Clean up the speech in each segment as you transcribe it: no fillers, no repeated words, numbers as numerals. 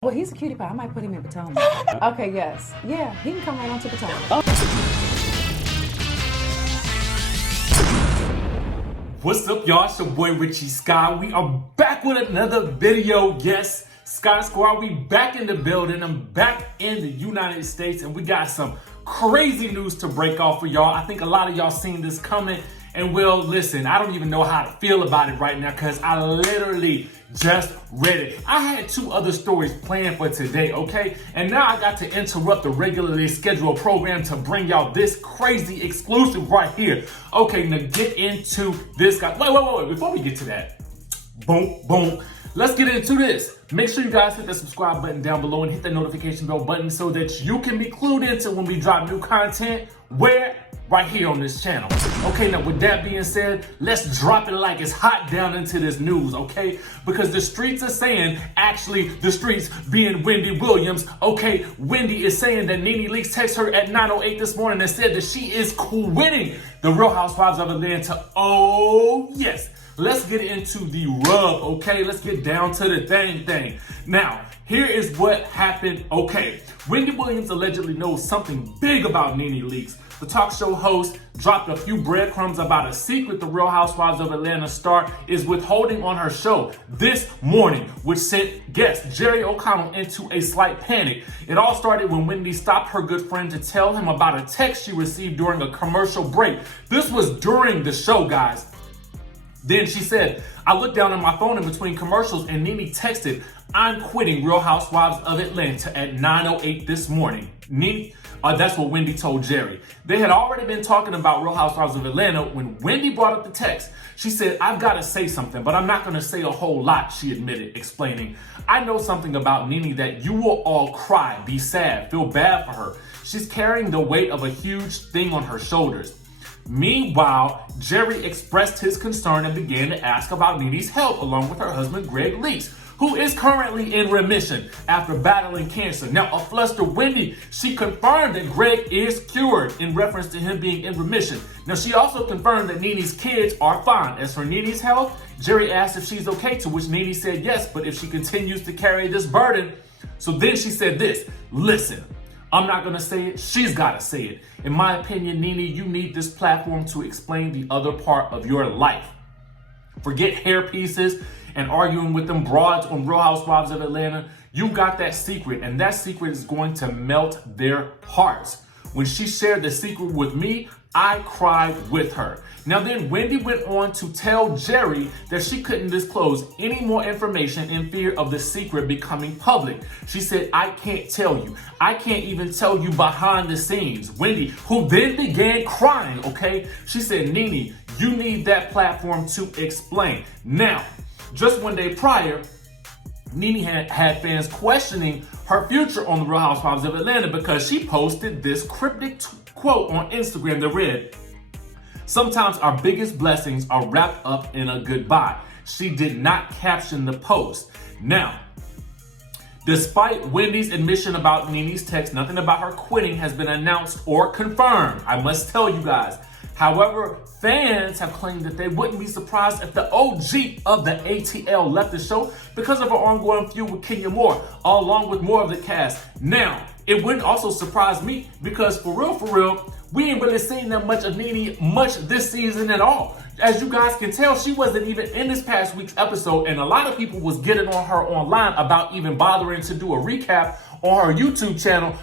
Well, he's a cutie pie. I might put him in Potomac. Okay, yes. Yeah, he can come right on to Potomac. What's up, y'all? It's your boy Richie Sky. We are back with another video. Yes, Sky Squad, we back in the building. I'm back in the United States, and we got some crazy news to break off for y'all. I think a lot of y'all seen this coming. And well, listen, I don't even know how to feel about it right now because I literally just read it. I had two other stories planned for today, okay? And now I got to interrupt the regularly scheduled program to bring y'all this crazy exclusive right here. Okay, now get into this guy. Wait. Before we get to that, boom. Let's get into this. Make sure you guys hit the subscribe button down below and hit the notification bell button so that you can be clued into when we drop new content. Where? Right here on this channel. Okay, now with that being said, let's drop it like it's hot down into this news, okay? Because the streets are saying, actually the streets being Wendy Williams, okay, Wendy is saying that Nene Leakes text her at 9:08 this morning and said that she is quitting the Real Housewives of Atlanta. Oh, yes. Let's get into the rub, okay? Let's get down to the thing. Now, here is what happened, okay? Wendy Williams allegedly knows something big about Nene Leakes. The talk show host dropped a few breadcrumbs about a secret the Real Housewives of Atlanta star is withholding on her show this morning, which sent guest Jerry O'Connell into a slight panic. It all started when Wendy stopped her good friend to tell him about a text she received during a commercial break. This was during the show, guys. Then she said, I looked down at my phone in between commercials and Nene texted, I'm quitting Real Housewives of Atlanta at 9:08 this morning. Nene, that's what Wendy told Jerry. They had already been talking about Real Housewives of Atlanta when Wendy brought up the text. She said, I've got to say something, but I'm not going to say a whole lot, she admitted, explaining, I know something about Nene that you will all cry, be sad, feel bad for her. She's carrying the weight of a huge thing on her shoulders. Meanwhile, Jerry expressed his concern and began to ask about Nene's health along with her husband, Greg Leakes, who is currently in remission after battling cancer. Now, a flustered Wendy, she confirmed that Greg is cured in reference to him being in remission. Now, she also confirmed that Nene's kids are fine. As for Nene's health, Jerry asked if she's okay, to which Nene said yes, but if she continues to carry this burden. So then she said this, listen, I'm not gonna say it, she's gotta say it. In my opinion, Nene, you need this platform to explain the other part of your life. Forget hair pieces and arguing with them broads on Real Housewives of Atlanta. You got that secret, and that secret is going to melt their hearts. When she shared the secret with me, I cried with her. Now then, Wendy went on to tell Jerry that she couldn't disclose any more information in fear of the secret becoming public. She said, I can't tell you. I can't even tell you behind the scenes. Wendy, who then began crying, okay? She said, Nene, you need that platform to explain. Now, just one day prior, Nene had fans questioning her future on the Real Housewives of Atlanta because she posted this cryptic quote on Instagram that read, sometimes our biggest blessings are wrapped up in a goodbye. She did not caption the post. Now, despite Wendy's admission about Nene's text, nothing about her quitting has been announced or confirmed. I must tell you guys. However, fans have claimed that they wouldn't be surprised if the OG of the ATL left the show because of her ongoing feud with Kenya Moore, along with more of the cast. Now, it wouldn't also surprise me because for real, we ain't really seen that much of Nene much this season at all. As you guys can tell, she wasn't even in this past week's episode, and a lot of people was getting on her online about even bothering to do a recap on her YouTube channel,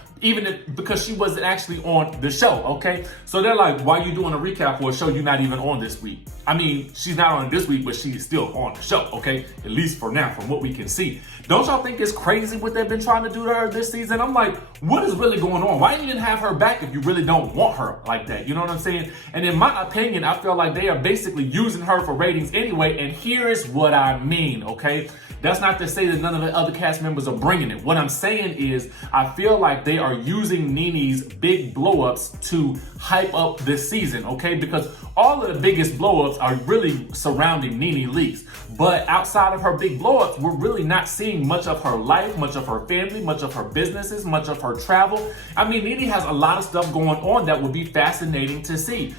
because she wasn't actually on the show, okay? So they're like, why are you doing a recap for a show you're not even on this week? I mean, she's not on this week, but she's still on the show, okay? At least for now, from what we can see. Don't y'all think it's crazy what they've been trying to do to her this season? I'm like, what is really going on? Why didn't you have her back if you really don't want her like that? You know what I'm saying? And in my opinion, I feel like they are basically using her for ratings anyway, and here's what I mean, okay? That's not to say that none of the other cast members are bringing it. What I'm saying is, I feel like they are using Nene's big blow-ups to hype up this season, okay? Because all of the biggest blow-ups are really surrounding Nene Leakes. But outside of her big blow-ups, we're really not seeing much of her life, much of her family, much of her businesses, much of her travel. I mean, Nene has a lot of stuff going on that would be fascinating to see.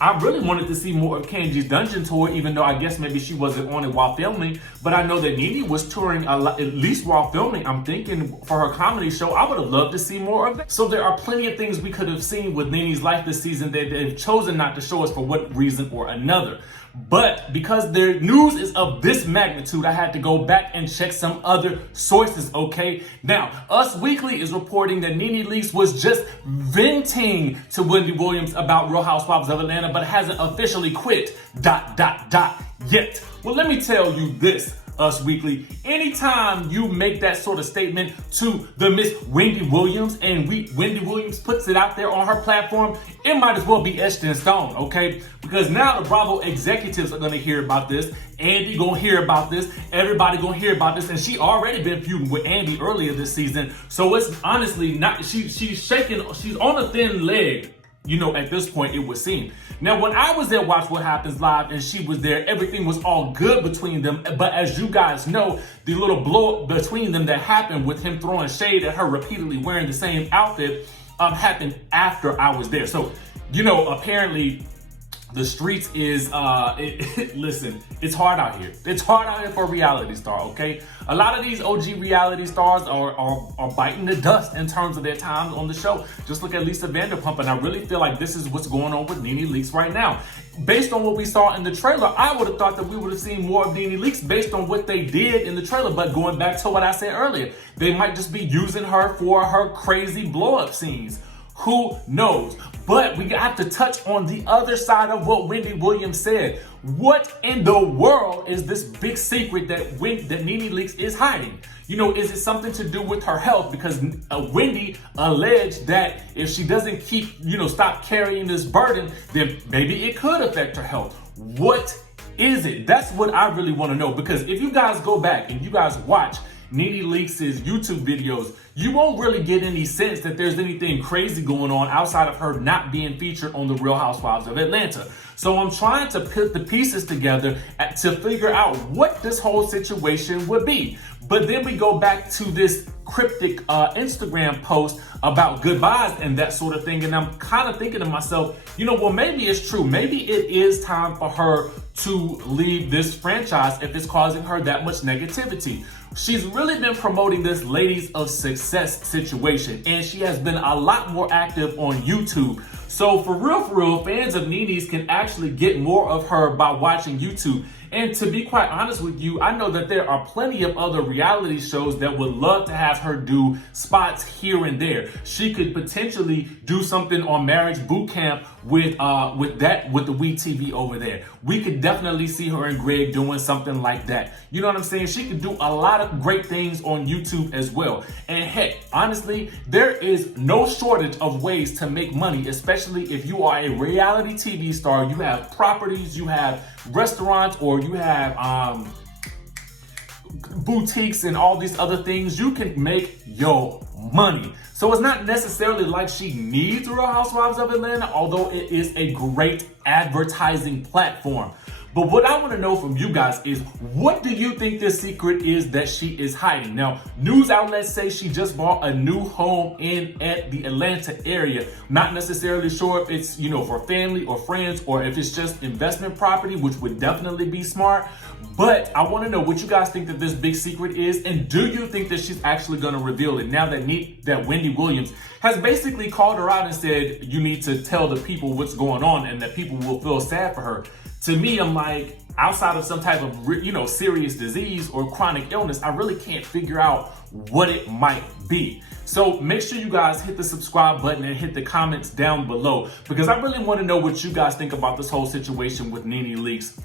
I really wanted to see more of Kandi's Dungeon tour, even though I guess maybe she wasn't on it while filming. But I know that Nene was touring a lot, at least while filming. I'm thinking for her comedy show, I would have loved to see more of that. So there are plenty of things we could have seen with Nene's life this season that they've chosen not to show us for what reason or another. But because their news is of this magnitude, I had to go back and check some other sources, okay? Now, Us Weekly is reporting that Nene Leakes was just venting to Wendy Williams about Real Housewives of Atlanta, but hasn't officially quit, ... yet. Well, let me tell you this, Us Weekly. Anytime you make that sort of statement to the Miss Wendy Williams and Wendy Williams puts it out there on her platform, it might as well be etched in stone, okay? Because now the Bravo executives are gonna hear about this. Andy gonna hear about this. Everybody gonna hear about this. And she already been feuding with Andy earlier this season. So it's honestly not, she's shaking, she's on a thin leg. You know, at this point, it would seem. Now, when I was there, Watch What Happens Live, and she was there, everything was all good between them. But as you guys know, the little blow up between them that happened with him throwing shade at her repeatedly wearing the same outfit happened after I was there. So, you know, apparently the streets is, listen, it's hard out here. It's hard out here for a reality star, okay? A lot of these OG reality stars are biting the dust in terms of their time on the show. Just look at Lisa Vanderpump, and I really feel like this is what's going on with Nene Leakes right now. Based on what we saw in the trailer, I would have thought that we would have seen more of Nene Leakes based on what they did in the trailer. But going back to what I said earlier, they might just be using her for her crazy blow-up scenes. Who knows? But we have to touch on the other side of what Wendy Williams said. What in the world is this big secret that Nene Leakes is hiding? You know, is it something to do with her health? Because Wendy alleged that if she doesn't stop carrying this burden, then maybe it could affect her health. What is it? That's what I really want to know. Because if you guys go back and you guys watch Nene Leakes' YouTube videos, you won't really get any sense that there's anything crazy going on outside of her not being featured on the Real Housewives of Atlanta. So I'm trying to put the pieces together to figure out what this whole situation would be. But then we go back to this cryptic Instagram post about goodbyes and that sort of thing. And I'm kind of thinking to myself, you know, well, maybe it's true. Maybe it is time for her to leave this franchise if it's causing her that much negativity. She's really been promoting this Ladies of Success situation, and she has been a lot more active on YouTube. So for real, fans of Nene's can actually get more of her by watching YouTube. And to be quite honest with you, I know that there are plenty of other reality shows that would love to have her do spots here and there. She could potentially do something on Marriage Boot Camp with the We TV over there. We could definitely see her and Greg doing something like that. You know what I'm saying? She could do a lot of great things on YouTube as well. And heck, honestly, there is no shortage of ways to make money, especially if you are a reality TV star. You have properties, you have restaurants, or you have boutiques and all these other things. You can make your money. So it's not necessarily like she needs Real Housewives of Atlanta, although it is a great advertising platform. But what I want to know from you guys is, what do you think this secret is that she is hiding? Now, news outlets say she just bought a new home at the Atlanta area. Not necessarily sure if it's, for family or friends, or if it's just investment property, which would definitely be smart. But I want to know what you guys think that this big secret is, and do you think that she's actually going to reveal it now that Wendy Williams has basically called her out and said, you need to tell the people what's going on and that people will feel sad for her. To me, I'm like, outside of some type of, serious disease or chronic illness, I really can't figure out what it might be. So make sure you guys hit the subscribe button and hit the comments down below, because I really want to know what you guys think about this whole situation with Nene Leakes.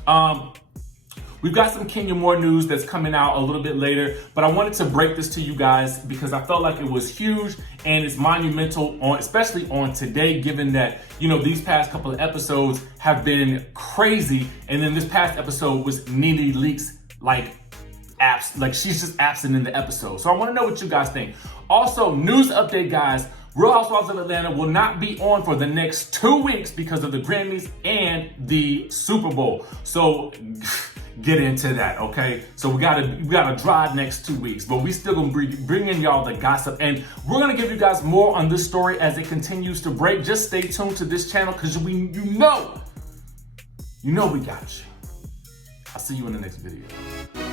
We've got some Kenya Moore news that's coming out a little bit later, but I wanted to break this to you guys because I felt like it was huge and it's monumental, especially on today, given that, these past couple of episodes have been crazy. And then this past episode was Nene Leakes, she's just absent in the episode. So I want to know what you guys think. Also, news update, guys. Real Housewives of Atlanta will not be on for the next 2 weeks because of the Grammys and the Super Bowl. So get into that, okay? So we got a dry next 2 weeks, but we still gonna bring in y'all the gossip, and we're gonna give you guys more on this story as it continues to break. Just stay tuned to this channel, because you You know we got you. I'll see you in the next video.